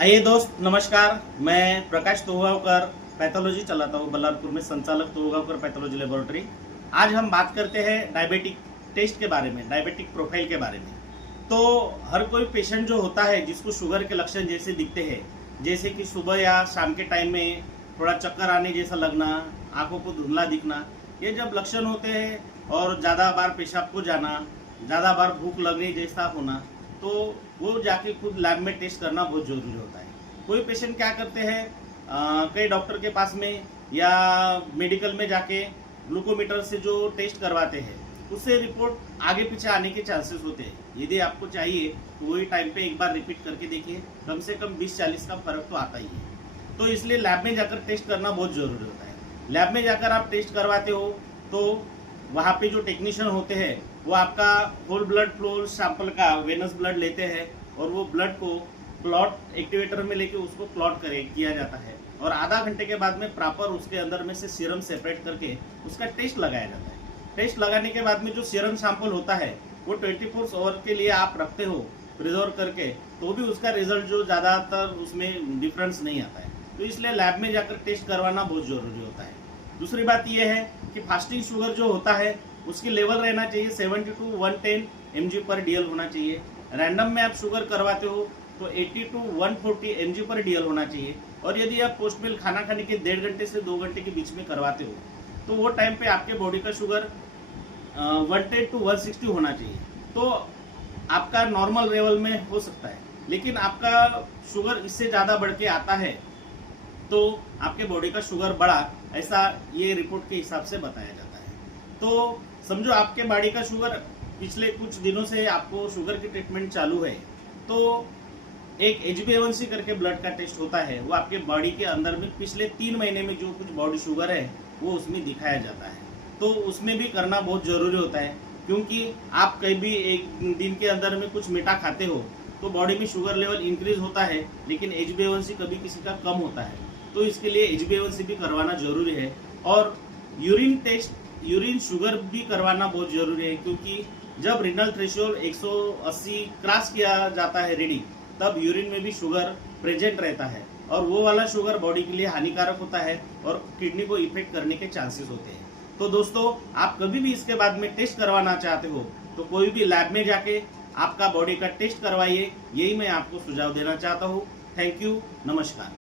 आइए दोस्त, नमस्कार। मैं प्रकाश तोगावकर पैथोलॉजी चलाता हूँ बल्लारपुर में, संचालक तोगावकर पैथोलॉजी लेबोरेटरी। आज हम बात करते हैं डायबिटिक टेस्ट के बारे में, डायबिटिक प्रोफाइल के बारे में। तो हर कोई पेशेंट जो होता है जिसको शुगर के लक्षण जैसे दिखते हैं, जैसे कि सुबह या शाम के टाइम में थोड़ा चक्कर आने जैसा लगना, आंखों को धुंधला दिखना, ये जब लक्षण होते हैं और ज़्यादा बार पेशाब को जाना, ज़्यादा बार भूख लगने जैसा होना, तो वो जाके खुद लैब में टेस्ट करना बहुत ज़रूरी होता है। कोई पेशेंट क्या करते हैं, कई डॉक्टर के पास में या मेडिकल में जाके ग्लूकोमीटर से जो टेस्ट करवाते हैं, उससे रिपोर्ट आगे पीछे आने के चांसेस होते हैं। यदि आपको चाहिए तो वही टाइम पे एक बार रिपीट करके देखिए, कम से कम 20-40 का फर्क तो आता ही है। तो इसलिए लैब में जाकर टेस्ट करना बहुत ज़रूरी होता है। लैब में जाकर आप टेस्ट करवाते हो तो वहाँ पे जो टेक्नीशियन होते हैं वो आपका होल ब्लड फ्लो सैंपल का वेनस ब्लड लेते हैं और वो ब्लड को क्लॉट एक्टिवेटर में लेके उसको क्लॉट किया जाता है और आधा घंटे के बाद में प्रॉपर उसके अंदर में से सीरम सेपरेट करके उसका टेस्ट लगाया जाता है। टेस्ट लगाने के बाद में जो सीरम सैंपल होता है वो 24 आवर के लिए आप रखते हो प्रिजर्व करके, तो भी उसका रिजल्ट जो ज़्यादातर उसमें डिफरेंस नहीं आता है। तो इसलिए लैब में जाकर टेस्ट करवाना बहुत ज़रूरी होता है। दूसरी बात यह है कि फास्टिंग शुगर जो होता है उसकी लेवल रहना चाहिए 70 to 110 mg पर DL होना चाहिए। रैंडम में आप शुगर करवाते हो तो 80 to 140 mg पर DL होना चाहिए। और यदि आप पोस्ट मील खाना खाने के 1.5 घंटे से 2 घंटे के बीच में करवाते हो तो वो टाइम पे आपके बॉडी का शुगर 110 to 160 होना चाहिए। तो आपका नॉर्मल लेवल में हो सकता है, लेकिन आपका शुगर इससे ज़्यादा बढ़ के आता है तो आपके बॉडी का शुगर बढ़ा, ऐसा ये रिपोर्ट के हिसाब से बताया जाता है। तो समझो आपके बॉडी का शुगर पिछले कुछ दिनों से आपको शुगर की ट्रीटमेंट चालू है, तो एक HbA1c करके ब्लड का टेस्ट होता है। वो आपके बॉडी के अंदर में पिछले 3 महीने में जो कुछ बॉडी शुगर है वो उसमें दिखाया जाता है। तो उसमें भी करना बहुत ज़रूरी होता है, क्योंकि आप कहीं भी एक दिन के अंदर में कुछ मीठा खाते हो तो बॉडी में शुगर लेवल इंक्रीज होता है, लेकिन HbA1c कभी किसी का कम होता है। तो इसके लिए HbA1c भी करवाना जरूरी है। और यूरिन टेस्ट, यूरिन शुगर भी करवाना बहुत जरूरी है, क्योंकि जब रिनल थ्रेशोल्ड 180 क्रॉस किया जाता है रीडिंग, तब यूरिन में भी शुगर प्रेजेंट रहता है और वो वाला शुगर बॉडी के लिए हानिकारक होता है और किडनी को इफेक्ट करने के चांसेस होते हैं। तो दोस्तों, आप कभी भी इसके बाद में टेस्ट करवाना चाहते हो तो कोई भी लैब में जाके आपका बॉडी का टेस्ट करवाइए, यही मैं आपको सुझाव देना चाहता हूँ। थैंक यू, नमस्कार।